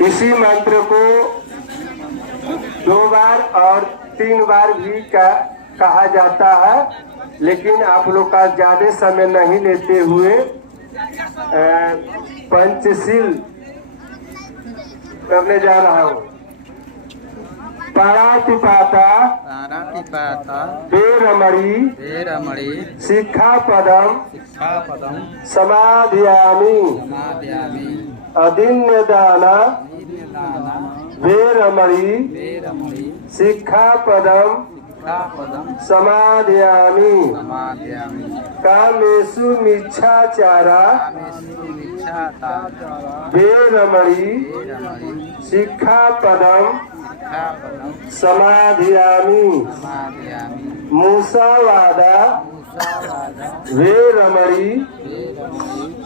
इसी मंत्र को 2 बार और 3 बार भी कहा जाता है, लेकिन आप लोग का ज्यादा समय नहीं लेते हुए पंचशील करने जा रहा हूँ। पारातिपाता वेरमणि शिक्षापदम समाधियामि अदिन्यदाना वेरमणि शिक्षापदम समाधियामि कामेषु मिच्छाचारा वेरमणि शिक्षापदम समाधियामि मूसावादा वेरमणि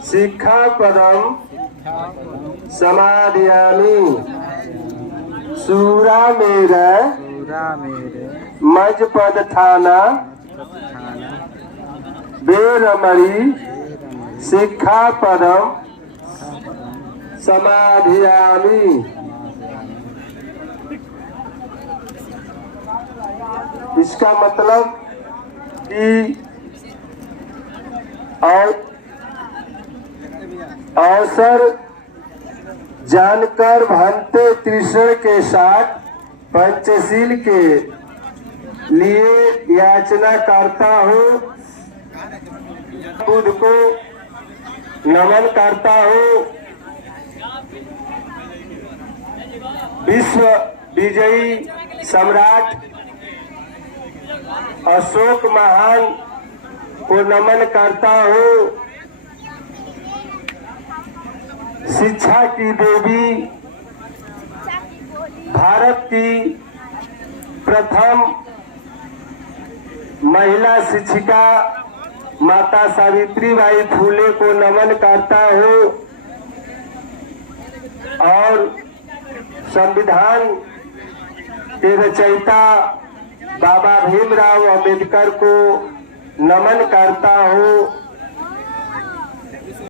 शिक्षापदम समाधियामि सूरामेर मजपद थाना वेरमणि शिक्षापदम समाधियामि। इसका मतलब कि अवसर जानकर भंते त्रिशण के साथ पंचशील के लिए याचना करता हूँ, बुद्ध को नमन करता हूँ। विश्व विजयी सम्राट अशोक महान को नमन करता हूँ। शिक्षा की देवी, भारत की प्रथम महिला शिक्षिका माता सावित्रीबाई फुले को नमन करता हूँ और संविधान के रचयिता बाबा भीमराव अंबेडकर को नमन करता हूँ।